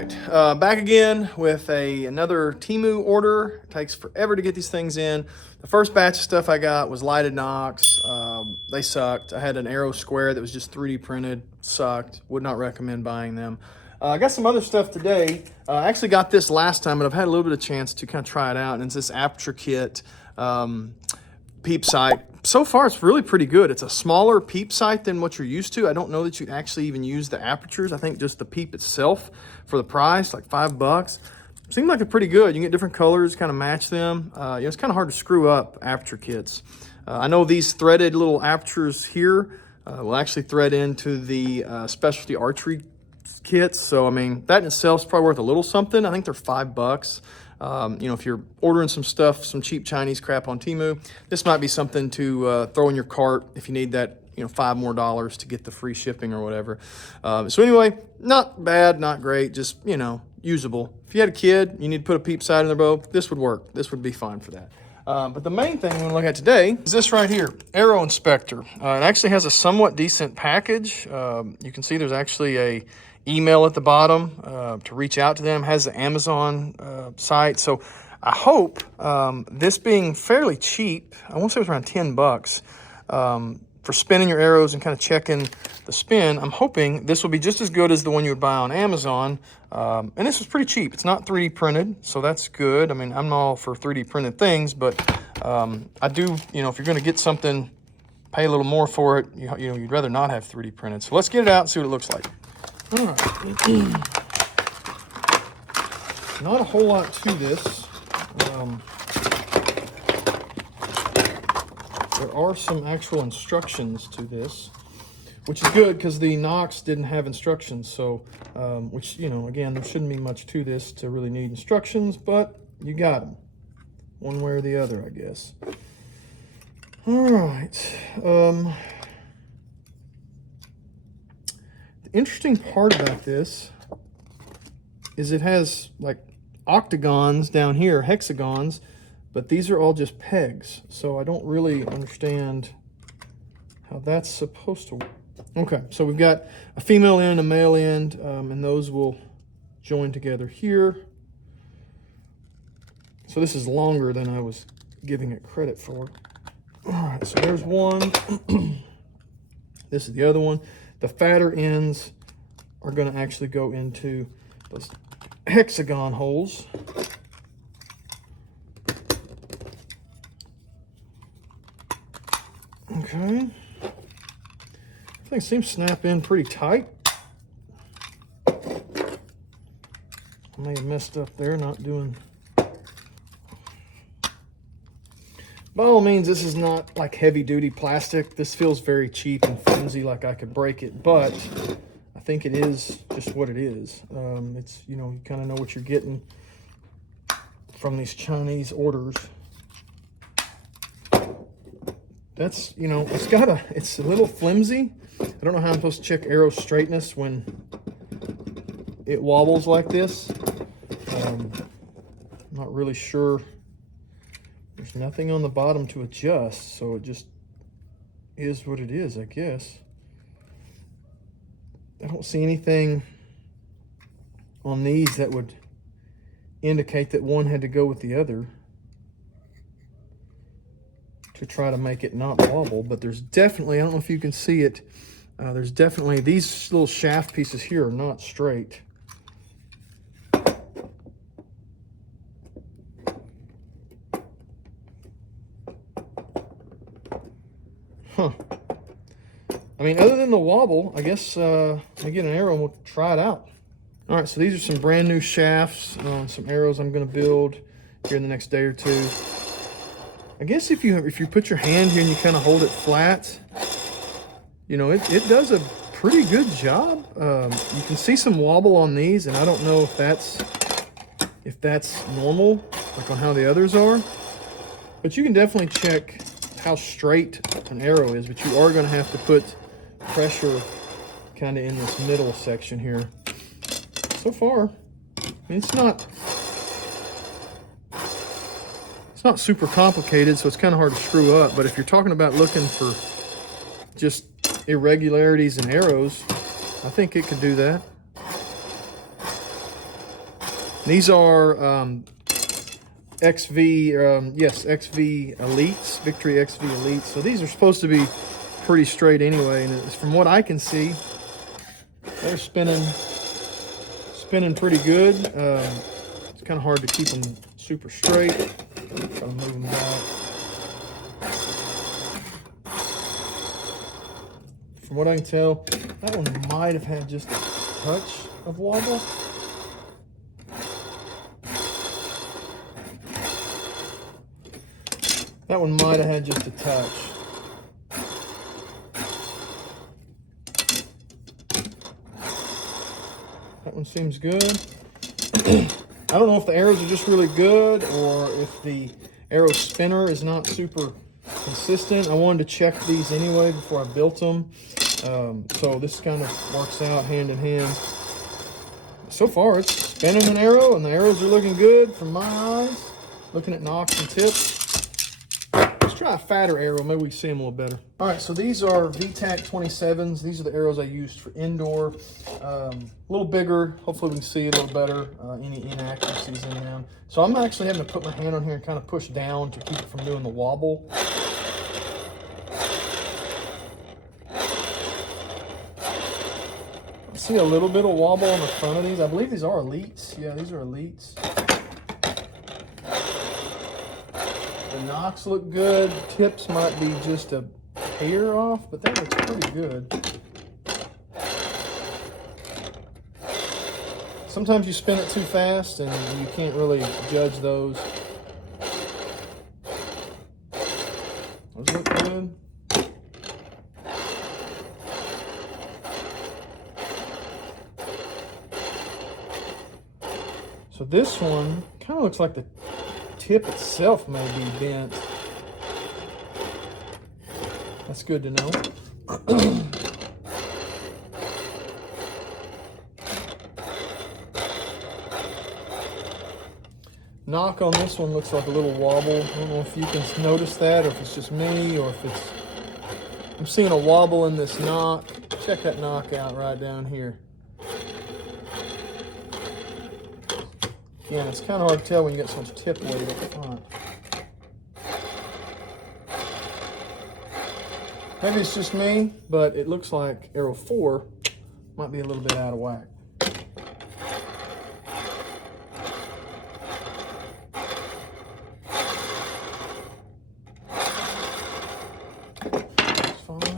right, back again with another Temu order. It takes forever to get these things in. The first batch of stuff I got was lighted Knox. They sucked. I had an arrow square that was just 3D printed. Sucked. Would not recommend buying them. I got some other stuff today. I actually got this last time, but I've had a little bit of chance to kind of try it out. And it's this aperture kit peep sight. So far, it's really pretty good. It's a smaller peep sight than what you're used to. I don't know that you actually even use the apertures. I think just the peep itself for the price, like $5. Seemed like they're pretty good. You can get different colors, kind of match them. It's kind of hard to screw up aperture kits. I know these threaded little apertures here will actually thread into the specialty archery kits. So, I mean, that in itself is probably worth a little something. I think they're $5. If you're ordering some stuff, some cheap Chinese crap on Temu, this might be something to throw in your cart if you need that, $5 more to get the free shipping or whatever. So anyway, not bad, not great, just, usable. If you had a kid, you need to put a peep sight in their bow, this would work. This would be fine for that. But the main thing we want to look at today is this right here, Arrow Inspector. It actually has a somewhat decent package. You can see there's actually a email at the bottom to reach out to them. It has the Amazon site. So I hope this being fairly cheap, I won't say it was around $10 for spinning your arrows and kind of checking the spin. I'm hoping this will be just as good as the one you would buy on Amazon. And this was pretty cheap. It's not 3D printed, so that's good. I mean, I'm all for 3D printed things, but I do, if you're going to get something, pay a little more for it. You'd rather not have 3D printed. So let's get it out and see what it looks like. All right. Not a whole lot to this. There are some actual instructions to this, which is good because the Knox didn't have instructions. So, again, there shouldn't be much to this to really need instructions, but you got them one way or the other, I guess. All right. The interesting part about this is it has like octagons down here, hexagons, but these are all just pegs. So I don't really understand how that's supposed to work. Okay, so we've got a female end, a male end, and those will join together here. So this is longer than I was giving it credit for. All right, so there's one. This is the other one. The fatter ends are going to actually go into those hexagon holes. Okay. Everything seems to snap in pretty tight. I may have messed up there, not doing... By all means, this is not like heavy-duty plastic. This feels very cheap and flimsy, like I could break it, but I think it is just what it is. It's, you kind of know what you're getting from these Chinese orders. That's, it's a little flimsy. I don't know how I'm supposed to check arrow straightness when it wobbles like this. I'm not really sure. There's nothing on the bottom to adjust, so it just is what it is, I guess. I don't see anything on these that would indicate that one had to go with the other to try to make it not wobble, but there's definitely, I don't know if you can see it, there's definitely, these little shaft pieces here are not straight. Huh. I mean, other than the wobble, I guess I get an arrow and we'll try it out. All right, so these are some brand new shafts on some arrows I'm going to build here in the next day or two. I guess if you put your hand here and you kind of hold it flat, it does a pretty good job. You can see some wobble on these, and I don't know if that's normal, like on how the others are. But you can definitely check how straight an arrow is, but you are going to have to put pressure kind of in this middle section here. So far, I mean, it's not super complicated, so it's kind of hard to screw up, but if you're talking about looking for just irregularities in arrows, I think it could do that. These are XV Elites, Victory XV Elites. So these are supposed to be pretty straight anyway, and it's, from what I can see, they're spinning pretty good. It's kind of hard to keep them super straight. Gotta move them back. From what I can tell, that one might have had just a touch of wobble. That one might have had just a touch. That one seems good. I don't know if the arrows are just really good or if the arrow spinner is not super consistent. I wanted to check these anyway before I built them. So this kind of works out hand in hand. So far, it's spinning an arrow, and the arrows are looking good from my eyes. Looking at nocks and tips. Let's try a fatter arrow. Maybe we can see them a little better. All right, so these are VTAC 27s. These are the arrows I used for indoor. A little bigger. Hopefully we can see a little better any inaccuracies in them. So I'm actually having to put my hand on here and kind of push down to keep it from doing the wobble. I see a little bit of wobble on the front of these. I believe these are Elites. Yeah, these are Elites. The nocks look good. Tips might be just a hair off, but that looks pretty good. Sometimes you spin it too fast and you can't really judge those. Those look good. So this one kind of looks like the tip itself may be bent. That's good to know. Knock on this one looks like a little wobble. I don't know if you can notice that, or if it's just me, or if it's... I'm seeing a wobble in this knock. Check that knock out right down here. Again, it's kind of hard to tell when you get so much tip weight up front. Maybe it's just me, but it looks like arrow 4 might be a little bit out of whack. That's fine.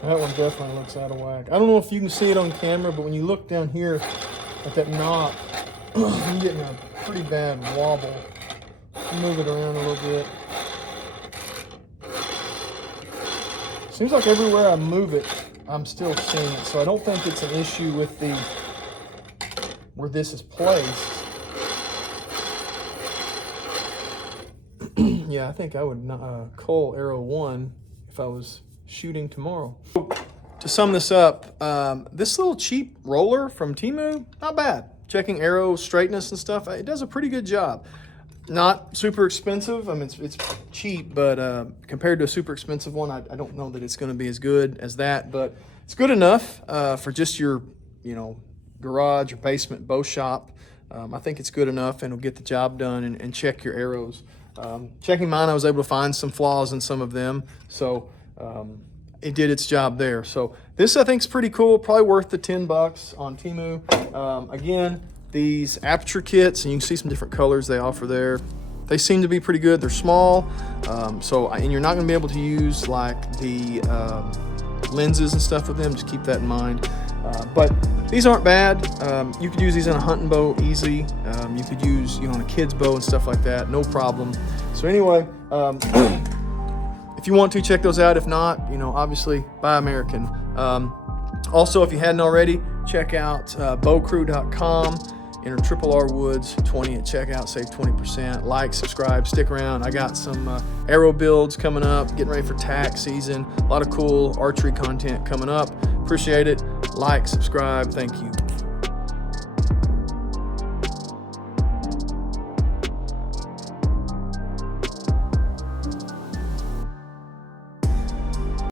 That one definitely looks out of whack. I don't know if you can see it on camera, but when you look down here at that knock, I'm getting a pretty bad wobble. Move it around a little bit. Seems like everywhere I move it, I'm still seeing it. So I don't think it's an issue with the where this is placed. Yeah, I think I would cull arrow 1 if I was shooting tomorrow. To sum this up, this little cheap roller from Temu, not bad. Checking arrow straightness and stuff, it does a pretty good job. Not super expensive. I mean, it's cheap, but compared to a super expensive one, I don't know that it's going to be as good as that, but it's good enough for just your, garage or basement bow shop. I think it's good enough, and it'll get the job done and check your arrows. Checking mine, I was able to find some flaws in some of them, so it did its job there. So this, I think, is pretty cool. Probably worth the $10 on Temu. Again, these aperture kits, and you can see some different colors they offer there. They seem to be pretty good. They're small, and you're not going to be able to use like the lenses and stuff with them. Just keep that in mind. But these aren't bad. You could use these in a hunting bow easy. You could use, on a kid's bow and stuff like that, no problem. So anyway, if you want to, check those out. If not, obviously buy American. Also, if you hadn't already, check out bowcrew.com. Enter RRR Woods 20 at checkout, save 20%. Like, subscribe, stick around. I got some arrow builds coming up, getting ready for tack season. A lot of cool archery content coming up. Appreciate it. Like, subscribe. Thank you.